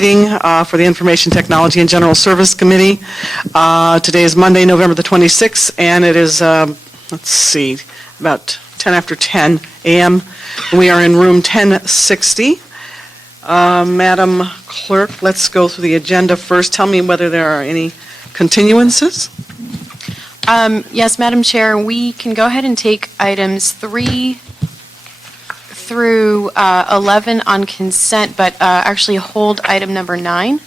meeting for the Information Technology and General Service Committee. Today is Monday, November the 26th, and it is, let's see, about 10 after 10 a.m. We are in room 1060. Madam Clerk, let's go through the agenda first. Tell me whether there are any continuances. Yes, Madam Chair, we can go ahead and take items 3 through 11 on consent, but actually hold item number 9.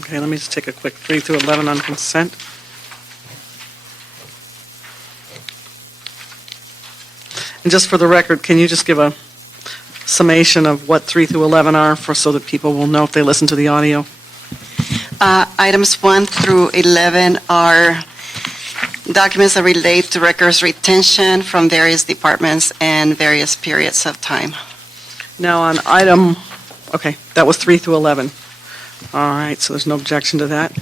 Okay, let me just take a quick 3 through 11 on consent. And just for the record, can you just give a summation of what 3 through 11 are so that people will know if they listen to the audio? Items 1 through 11 are documents that relate to records retention from various departments and various periods of time. Now on item, okay, that was 3 through 11. All right, so there's no objection to that.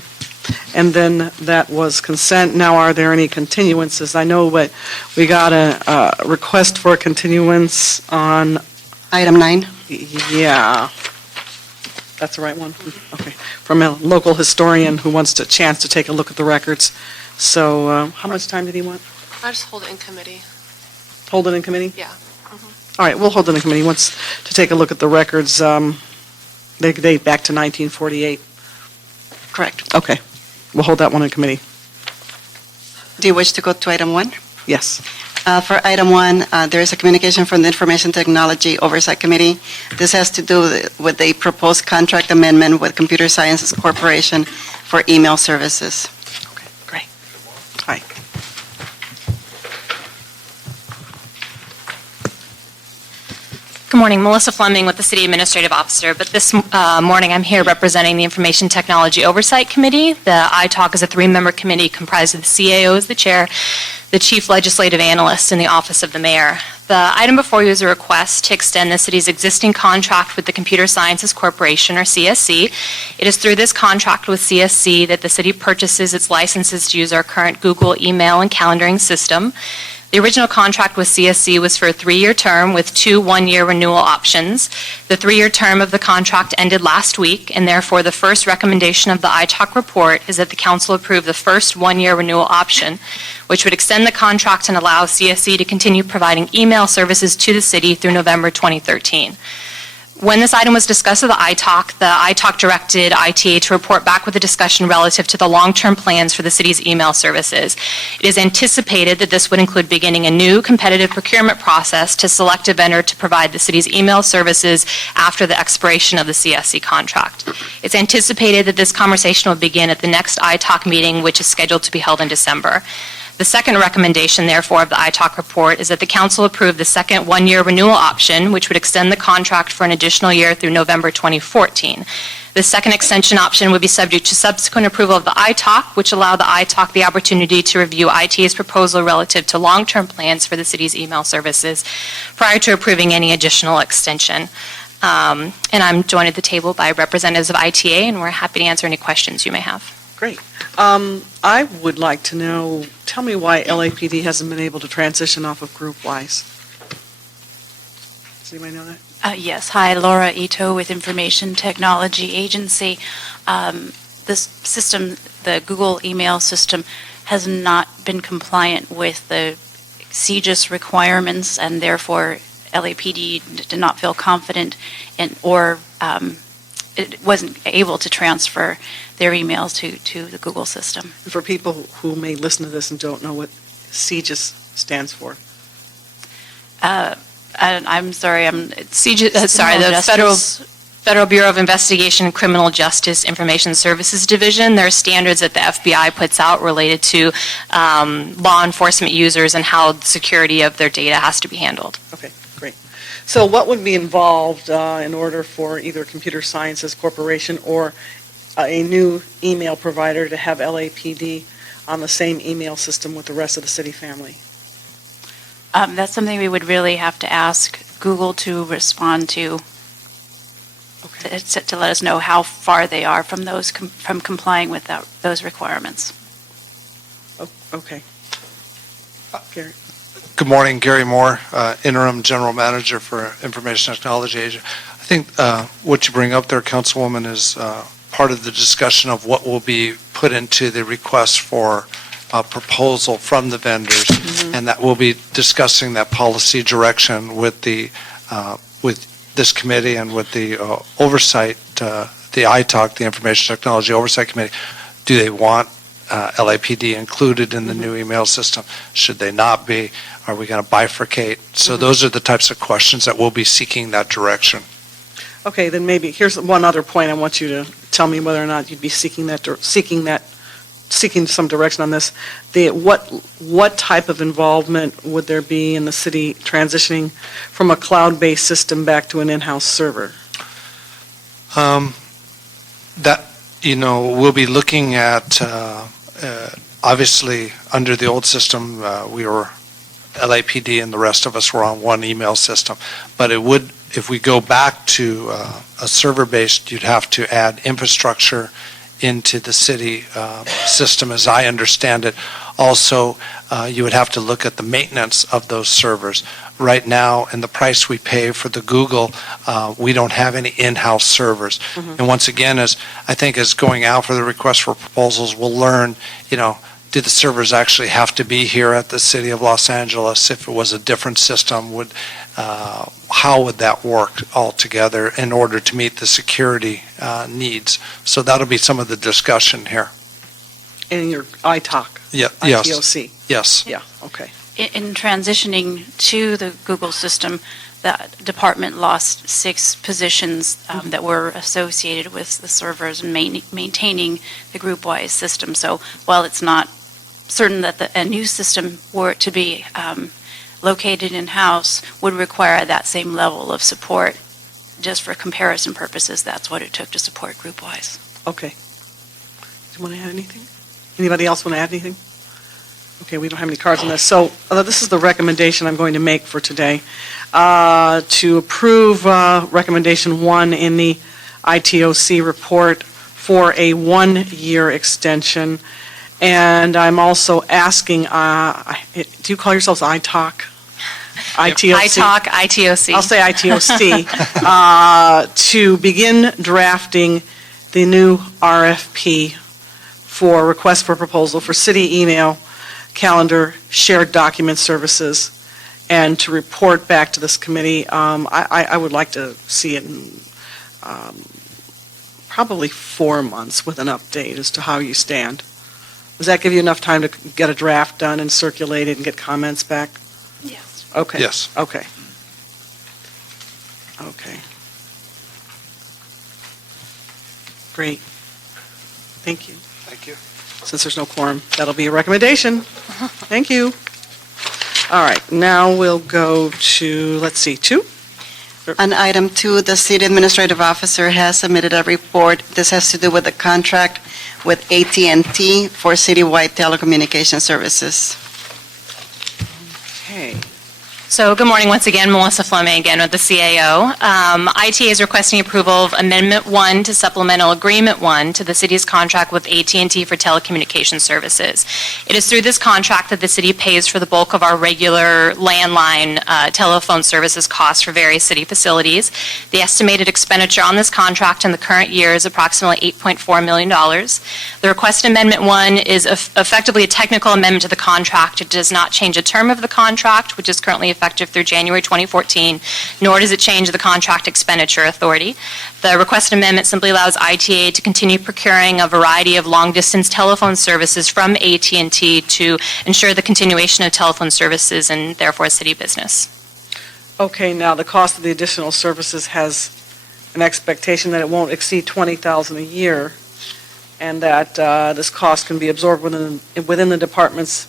And then that was consent. Now, are there any continuances? I know what we got a request for a continuance on. Item 9. Yeah, that's the right one? Okay, from a local historian who wants a chance to take a look at the records. So how much time did he want? I just hold it in committee. Hold it in committee? Yeah. All right, we'll hold it in committee. He wants to take a look at the records. They date back to 1948. Correct. Okay, we'll hold that one in committee. Do you wish to go to item 1? Yes. For item 1, there is a communication from the Information Technology Oversight Committee. This has to do with a proposed contract amendment with Computer Sciences Corporation for email services. Okay, great. Hi. Good morning, Melissa Fleming with the City Administrative Officer, but this morning I'm here representing the Information Technology Oversight Committee. The ITALK is a 3-member committee comprised of the CAO as the chair, the Chief Legislative Analyst, and the Office of the Mayor. The item before you is a request to extend the city's existing contract with the Computer Sciences Corporation, or CSC. It is through this contract with CSC that the city purchases its licenses to use our current Google email and calendaring system. The original contract with CSC was for a 3-year term with 2 one-year renewal options. The 3-year term of the contract ended last week, and therefore the first recommendation of the ITALK report is that the council approve the first 1-year renewal option, which would extend the contract and allow CSC to continue providing email services to the city through November 2013. When this item was discussed at the ITALK directed ITA to report back with a discussion relative to the long-term plans for the city's email services. It is anticipated that this would include beginning a new competitive procurement process to select a vendor to provide the city's email services after the expiration of the CSC contract. It's anticipated that this conversation will begin at the next ITALK meeting, which is scheduled to be held in December. The second recommendation, therefore, of the ITALK report is that the council approve the second 1-year renewal option, which would extend the contract for an additional year through November 2014. The second extension option would be subject to subsequent approval of the ITALK, which allowed the ITALK the opportunity to review ITA's proposal relative to long-term plans for the city's email services prior to approving any additional extension. And I'm joined at the table by representatives of ITA, and we're happy to answer any questions you may have. Great. I would like to know, tell me why LAPD hasn't been able to transition off of GroupWise. Does anybody know that? Yes. Hi, Laura Ito with Information Technology Agency. This system, the Google email system, has not been compliant with the CGIS requirements, and therefore LAPD did not feel confident or it wasn't able to transfer their emails to the Google system. For people who may listen to this and don't know what CGIS stands for. I'm sorry, The Federal Bureau of Investigation and Criminal Justice Information Services Division. There are standards that the FBI puts out related to law enforcement users and how the security of their data has to be handled. Okay, great. So what would be involved in order for either Computer Sciences Corporation or a new email provider to have LAPD on the same email system with the rest of the city family? That's something we would really have to ask Google to respond to, Okay. to let us know how far they are from from complying with those requirements. Oh, okay. Gary. Good morning, Gary Moore, Interim General Manager for Information Technology Agency. I think what you bring up there, Councilwoman, is part of the discussion of what will be put into the request for a proposal from the vendors, and that we'll be discussing that policy direction with this committee and with the oversight, the ITALC, the Information Technology Oversight Committee. Do they want LAPD included in the new email system? Should they not be? Are we going to bifurcate? So those are the types of questions that we'll be seeking that direction. Okay, then maybe, here's one other point I want you to tell me whether or not you'd be seeking some direction on this. What type of involvement would there be in the city transitioning from a cloud-based system back to an in-house server? That, we'll be looking at, obviously, under the old system, we were, LAPD and the rest of us were on one email system. But it would, if we go back to a server-based, you'd have to add infrastructure into the city system, as I understand it. Also, you would have to look at the maintenance of those servers. Right now, in the price we pay for the Google, we don't have any in-house servers. And once again, as going out for the request for proposals, we'll learn, do the servers actually have to be here at the City of Los Angeles? If it was a different system, how would that work altogether in order to meet the security needs? So that'll be some of the discussion here. In your ITOC? Yes. ITOC? Yes. Yeah, okay. In transitioning to the Google system, the department lost 6 positions that were associated with the servers and maintaining the group-wise system. So while it's not certain that a new system were to be located in-house, would require that same level of support, just for comparison purposes, that's what it took to support group-wise. Okay. Do you want to add anything? Anybody else want to add anything? Okay, we don't have any cards on this. So this is the recommendation I'm going to make for today. To approve recommendation 1 in the ITOC report for a 1-year extension. And I'm also asking, do you call yourselves ITOC? ITOC? ITALC, ITOC. I'll say ITOC, to begin drafting the new RFP for request for proposal for city email, calendar, shared document services, and to report back to this committee. I would like to see it in probably 4 months with an update as to how you stand. Does that give you enough time to get a draft done and circulate it and get comments back? Yes. Okay. Yes. Okay. Okay. Great. Thank you. Thank you. Since there's no quorum, that'll be a recommendation. Thank you. All right, now we'll go to, let's see, 2? On item 2, the city administrative officer has submitted a report. This has to do with the contract with AT&T for citywide telecommunication services. Okay. So good morning once again, Melissa Fleming again with the CAO. ITA is requesting approval of Amendment 1 to Supplemental Agreement 1 to the city's contract with AT&T for telecommunication services. It is through this contract that the city pays for the bulk of our regular landline telephone services costs for various city facilities. The estimated expenditure on this contract in the current year is approximately $8.4 million. The requested Amendment 1 is effectively a technical amendment to the contract. It does not change the term of the contract, which is currently effective through January 2014, nor does it change the contract expenditure authority. The requested amendment simply allows ITA to continue procuring a variety of long-distance telephone services from AT&T to ensure the continuation of telephone services and therefore city business. Okay, now the cost of the additional services has an expectation that it won't exceed $20,000 a year, and that this cost can be absorbed within the department's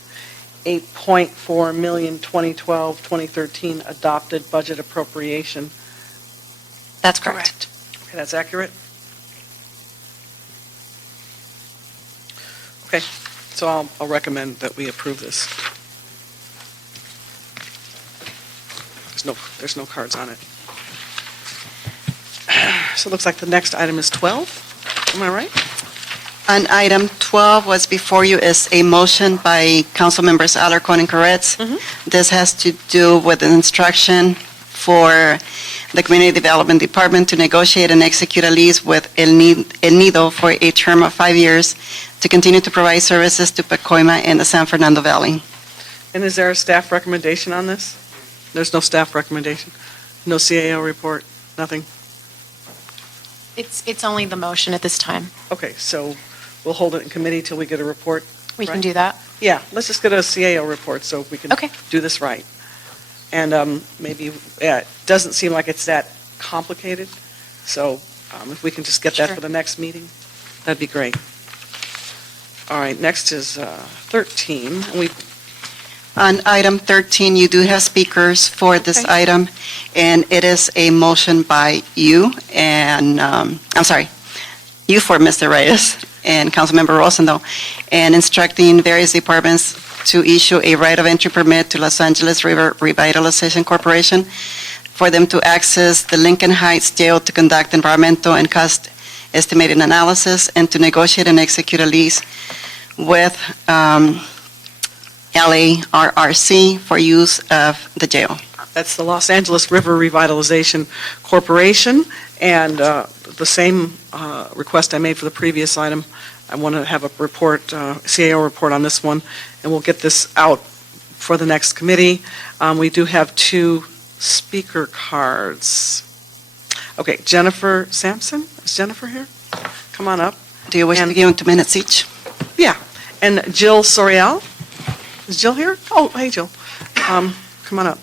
$8.4 million 2012-2013 adopted budget appropriation. That's correct. Okay, that's accurate? Okay, so I'll recommend that we approve this. There's no cards on it. So it looks like the next item is 12, am I right? On item 12, what's before you is a motion by council members Alarcon and Koretz. This has to do with an instruction for the Community Development Department to negotiate and execute a lease with El Nido for a term of 5 years to continue to provide services to Pacoima in the San Fernando Valley. And is there a staff recommendation on this? There's no staff recommendation? No CAO report? Nothing? It's only the motion at this time. Okay, so we'll hold it in committee till we get a report? We can Right. do that. Yeah, let's just get a CAO report so we can Okay. do this right. And maybe, yeah, it doesn't seem like it's that complicated, so if we can just get that Sure. for the next meeting, that'd be great. All right, next is 13. On item 13, you do have speakers for this Okay. item, and it is a motion by you, and, I'm sorry, you for Mr. Reyes and Councilmember Rosendahl, and instructing various departments to issue a right of entry permit to Los Angeles River Revitalization Corporation for them to access the Lincoln Heights Jail to conduct environmental and cost estimated analysis and to negotiate and execute a lease with LARRC for use of the jail. That's the Los Angeles River Revitalization Corporation, and the same request I made for the previous item. I want to have a report, CAO report on this one, and we'll get this out for the next committee. We do have 2 speaker cards. Okay, Jennifer Sampson, is Jennifer here? Come on up. Do you wish to And- give them 2 minutes each? Yeah, and Jill Sorial, is Jill here? Oh, hey, Jill. Come on up.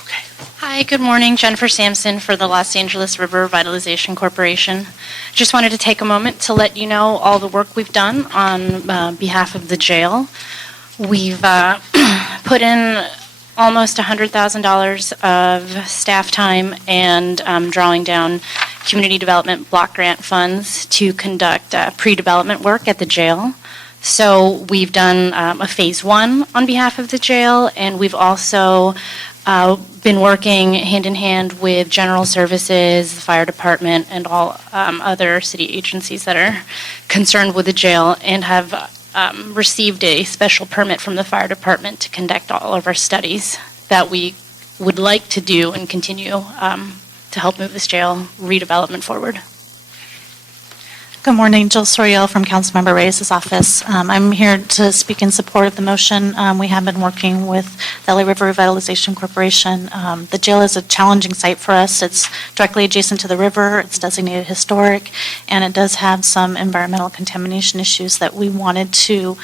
Okay. Hi, good morning. Jennifer Sampson for the Los Angeles River Revitalization Corporation. Just wanted to take a moment to let you know all the work we've done on behalf of the jail. We've put in almost $100,000 of staff time and drawing down community development block grant funds to conduct pre-development work at the jail. So we've done a phase 1 on behalf of the jail, and we've also been working hand in hand with General Services, the Fire Department, and all other city agencies that are concerned with the jail, and have received a special permit from the Fire Department to conduct all of our studies that we would like to do and continue to help move this jail redevelopment forward. Good morning, Jill Soriel from Councilmember Reyes' office. I'm here to speak in support of the motion. We have been working with the LA River Revitalization Corporation. The jail is a challenging site for us. It's directly adjacent to the river, it's designated historic, and it does have some environmental contamination issues that we wanted to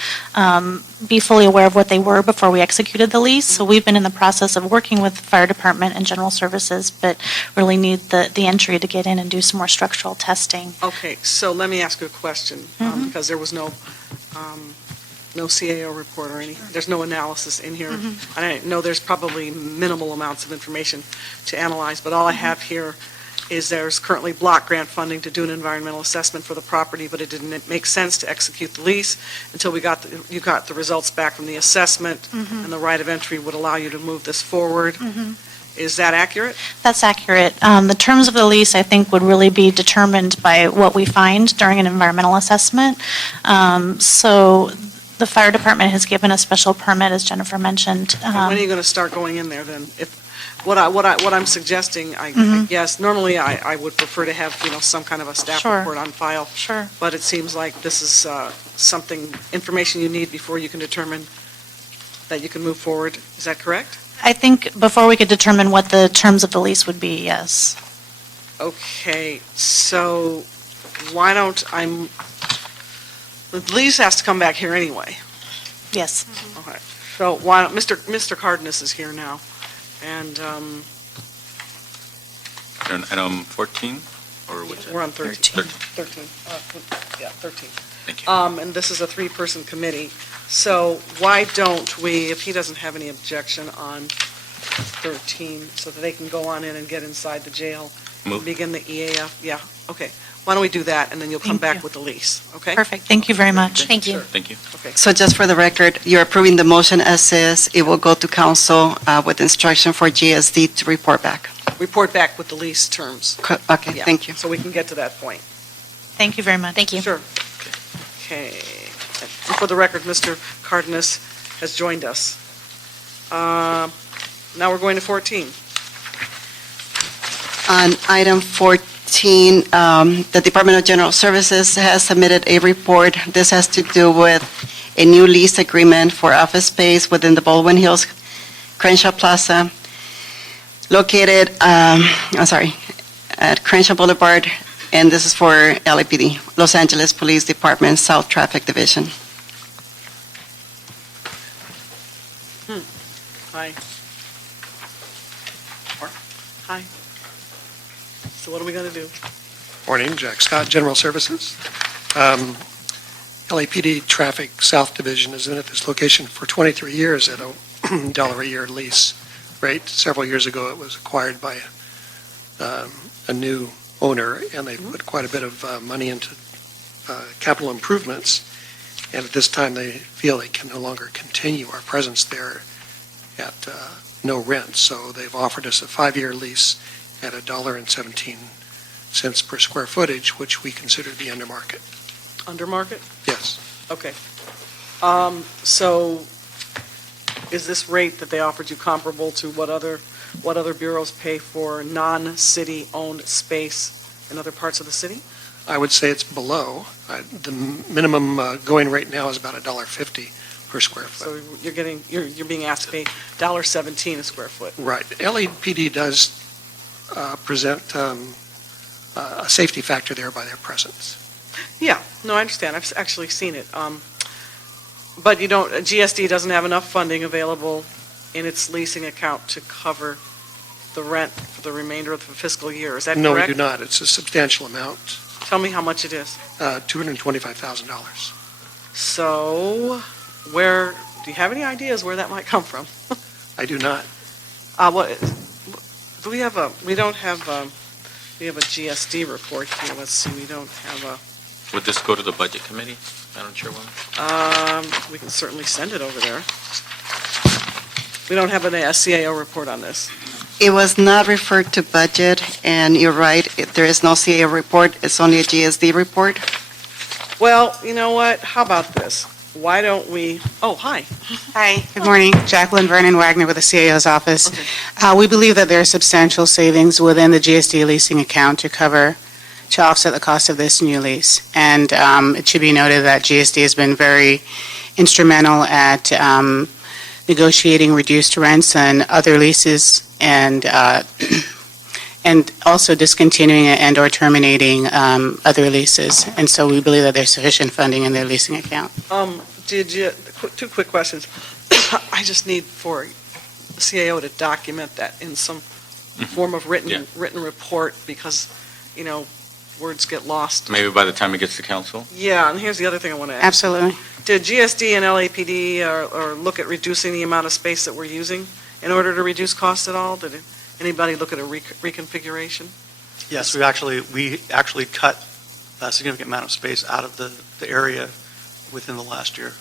be fully aware of what they were before we executed the lease. So we've been in the process of working with the Fire Department and General Services, but really need the entry to get in and do some more structural testing. Okay, so let me ask you a question, because there was no CAO report or any, there's no analysis in here. And I know there's probably minimal amounts of information to analyze, but all I have here is there's currently block grant funding to do an environmental assessment for the property, but it didn't make sense to execute the lease until you got the results back from the assessment, and the right of entry would allow you to move this forward. Is that accurate? That's accurate. The terms of the lease, I think, would really be determined by what we find during an environmental assessment. So the fire department has given a special permit, as Jennifer mentioned. And when are you going to start going in there then? What I'm suggesting, I guess, normally I would prefer to have, some kind of a staff Sure. report on file. Sure. But it seems like this is information you need before you can determine that you can move forward. Is that correct? I think before we could determine what the terms of the lease would be, yes. Okay, so why don't the lease has to come back here anyway. Yes. Okay, so why don't, Mr. Cardenas is here now, and On item 14, or which? we're on 13. 13. 13. Thank you. And this is a 3-person committee. So why don't we, if he doesn't have any objection on 13, so that they can go on in and get inside the jail, Move. begin the EAF? Yeah, okay. Why don't we do that, and then you'll come Thank back you. with the lease, okay? Perfect. Thank you very much. Thank you. Sure. Thank you. Okay. So just for the record, you're approving the motion as is. It will go to council with instruction for GSD to report back. Report back with the lease terms. Okay, Yeah, thank you. So we can get to that point. Thank you very much. Thank you. Sure. Okay. And for the record, Mr. Cardenas has joined us. Now we're going to 14. On item 14, the Department of General Services has submitted a report. This has to do with a new lease agreement for office space within the Baldwin Hills Crenshaw Plaza, located, at Crenshaw Boulevard, and this is for LAPD, Los Angeles Police Department South Traffic Division. Hi. Hi. So what are we going to do? Morning, Jack Scott, General Services. LAPD Traffic South Division has been at this location for 23 years at a $1 a year lease rate. Several years ago, it was acquired by a new owner, and they put quite a bit of money into capital improvements. And at this time, they feel they can no longer continue our presence there at no rent. So they've offered us a 5-year lease at $1.17 per square footage, which we consider to be under market. Under market? Yes. Okay. So is this rate that they offered you comparable to what other bureaus pay for non-city owned space in other parts of the city? I would say it's below. The minimum going rate now is about $1.50 per square foot. So you're being asked to pay $1.17 a square foot. Right. LAPD does present a safety factor there by their presence. Yeah, no, I understand. I've actually seen it. But GSD doesn't have enough funding available in its leasing account to cover the rent for the remainder of the fiscal year. Is that correct? No, we do not. It's a substantial amount, Tell me how much it is. $225,000. So do you have any ideas where that might come from? I do not. We have a GSD report here. Let's see, we don't have Would this go to the Budget Committee, Madam Chairwoman? we can certainly send it over there. We don't have an CAO report on this. It was not referred to budget, and you're right, there is no CAO report, it's only a GSD report. Well, you know what? How about this? Why don't we, hi. Hi, good morning. Jacqueline Vernon Wagner with the CAO's office. Okay. We believe that there are substantial savings within the GSD leasing account to offset the cost of this new lease. And it should be noted that GSD has been very instrumental at negotiating reduced rents and other leases, and also discontinuing and/or terminating other leases. And so we believe that there's sufficient funding in their leasing account. Two quick questions. I just need for the CAO to document that in some form of written report, because, words get lost. Maybe by the time it gets to council? Yeah, and here's the other thing I want to ask. Absolutely. Did GSD and LAPD or look at reducing the amount of space that we're using in order to reduce costs at all? Did anybody look at a reconfiguration? Yes, we actually cut a significant amount of space out of the area within the last year.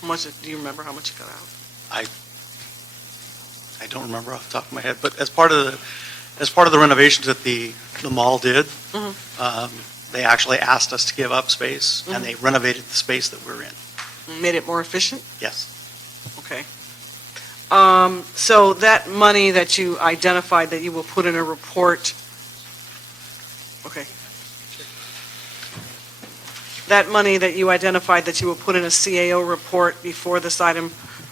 How much? Do you remember how much you got out? I don't remember off the top of my head, but as part of the renovations that the mall did, they actually asked us to give up space, and they renovated the space that we're in. Made it more efficient? Yes. Okay. So that money that you identified that you will put in a report, okay. That money that you identified that you will put in a CAO report before this item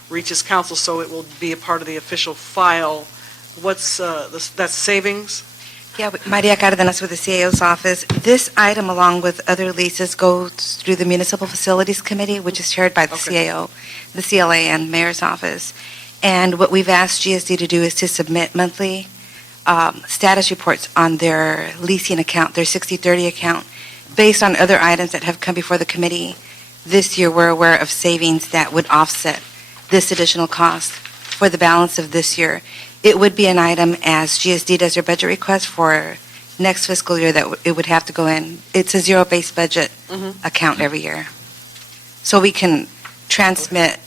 reaches council, so it will be a part of the official file. What's, that's savings? Yeah, Maria Cardenas with the CAO's office. This item, along with other leases, goes through the Municipal Facilities Committee, which is chaired by the CAO, the CLA, and Mayor's office. And what we've asked GSD to do is to submit monthly status reports on their leasing account, their 60/30 account, based on other items that have come before the committee. This year, we're aware of savings that would offset this additional cost for the balance of this year. It would be an item, as GSD does their budget request for next fiscal year, that it would have to go in. It's a zero-based budget account every year. So we can transmit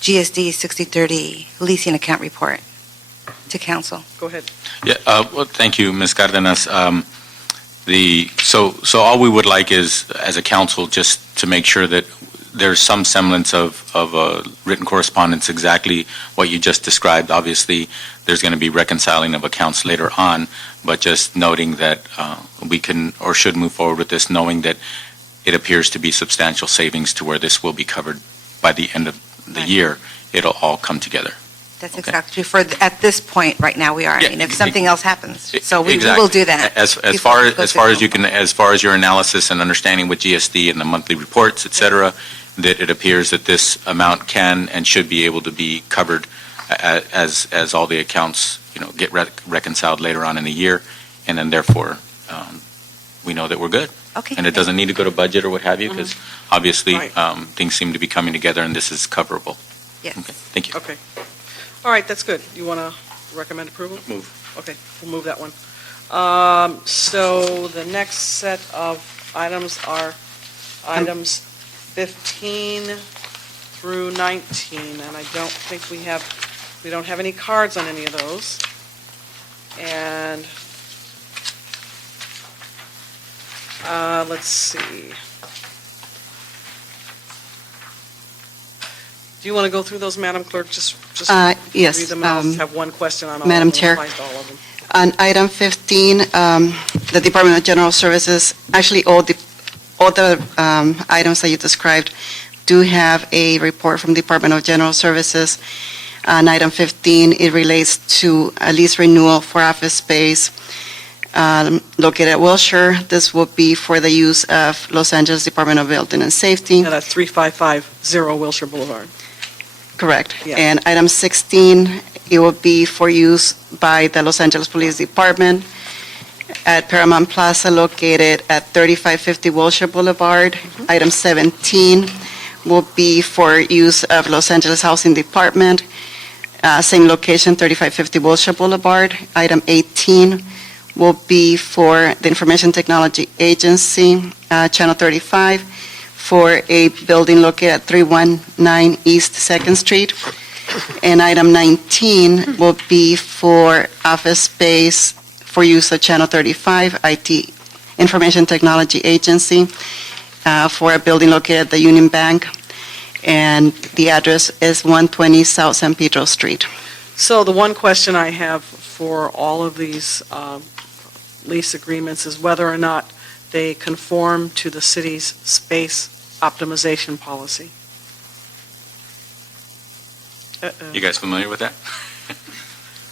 GSD 60/30 leasing account report to council. Go ahead. Yeah, well, thank you, Ms. Cardenas. So all we would like is, as a council, just to make sure that there's some semblance of a written correspondence, exactly what you just described. Obviously, there's going to be reconciling of accounts later on, but just noting that we can or should move forward with this, knowing that it appears to be substantial savings to where this will be covered by the end of the year. It'll all come together. That's Okay. exactly true. At this point, right now, we are. I Yeah, mean, if something else happens. So we Exactly. will do that. As before far it goes as far to as you can, as far as your analysis and understanding with GSD and the monthly reports, et cetera, that it appears that this amount can and should be able to be covered as all the accounts, get reconciled later on in the year, and then therefore, we know that we're good. Okay. And it doesn't need to go to budget or what have you, because obviously, Right. things seem to be coming together and this is coverable. Yes. Okay, thank you. Okay. All right, that's good. You want to recommend approval? Move. Okay, we'll move that one. So the next set of items are items 15 through 19, and I don't think we don't have any cards on any of those. And let's see. Do you want to go through those, Madam Clerk? Just Yes, read them, and I'll just have one question on all of them. Madam Chair. Applies to all of them. On item 15, the Department of General Services, actually, all the items that you described do have a report from Department of General Services. On item 15, it relates to a lease renewal for office space located at Wilshire. This will be for the use of Los Angeles Department of Building and Safety. Yeah, that's 3550 Wilshire Boulevard. Correct. Yeah. And item 16, it will be for use by the Los Angeles Police Department at Paramount Plaza located at 3550 Wilshire Boulevard. Item 17 will be for use of Los Angeles Housing Department, same location, 3550 Wilshire Boulevard. Item 18 will be for the Information Technology Agency, Channel 35, for a building located at 319 East 2nd Street. And item 19 will be for office space for use of Channel 35, IT, Information Technology Agency, for a building located at the Union Bank. And the address is 120 South San Pedro Street. So the one question I have for all of these lease agreements is whether or not they conform to the city's space optimization policy. You guys familiar with that?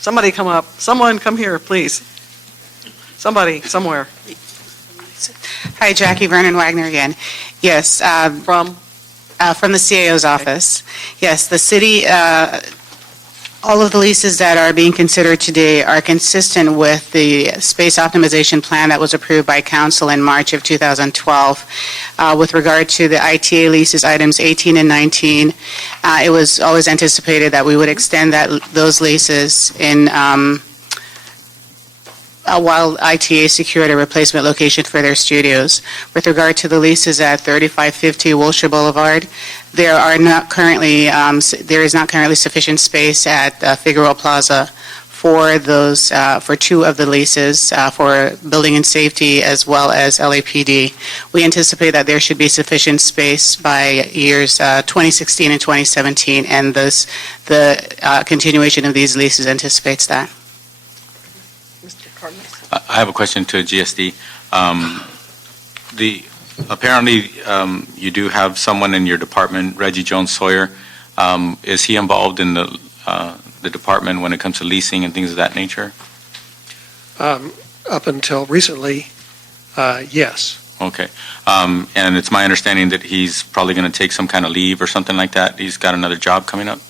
Somebody come up. Someone come here, please. Somebody, somewhere. Hi, Jackie Vernon Wagner again. Yes, From? from the CAO's office. Yes, the city, all of the leases that are being considered today are consistent with the space optimization plan that was approved by council in March of 2012. With regard to the ITA leases, items 18 and 19, it was always anticipated that we would extend those leases in while ITA secured a replacement location for their studios. With regard to the leases at 3550 Wilshire Boulevard, there is not currently sufficient space at Figueroa Plaza for those, for two of the leases, for building and safety as well as LAPD. We anticipate that there should be sufficient space by years 2016 and 2017, and the continuation of these leases anticipates that. Mr. Cardinal? I have a question to GSD. Apparently, you do have someone in your department, Reggie Jones Sawyer. Is he involved in the department when it comes to leasing and things of that nature? Up until recently, yes. Okay. And it's my understanding that he's probably going to take some kind of leave or something like that. He's got another job coming up?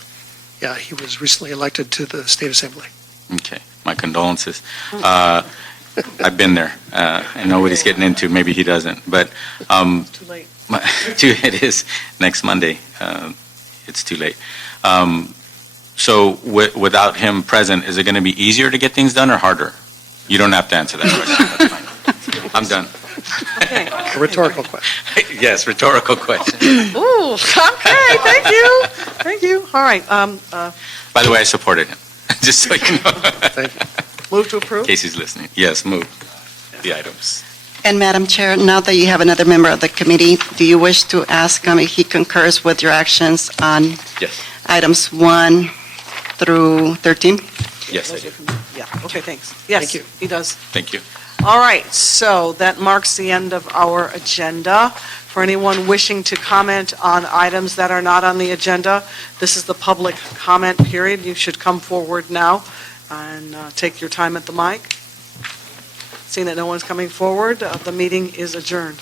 Yeah, he was recently elected to the State Assembly. Okay. My condolences. I've been there. I know what he's getting into. Maybe he doesn't. But Too late. it is next Monday. It's too late. So without him present, is it going to be easier to get things done or harder? You don't have to answer that question. That's fine. I'm done. Okay. A rhetorical question. Yes, rhetorical question. Ooh, okay, thank you. Thank you. All right, By the way, I supported him, just so you know. Thank you. move to approve? In case he's listening. Yes, move the items. And Madam Chair, now that you have another member of the committee, do you wish to ask him if he concurs with your actions on Yes. items 1 through 13? Yes, I do. Yeah, okay, thanks. Yes, Thank you. he does. Thank you. All right, so that marks the end of our agenda. For anyone wishing to comment on items that are not on the agenda, this is the public comment period. You should come forward now and take your time at the mic. Seeing that no one's coming forward, the meeting is adjourned.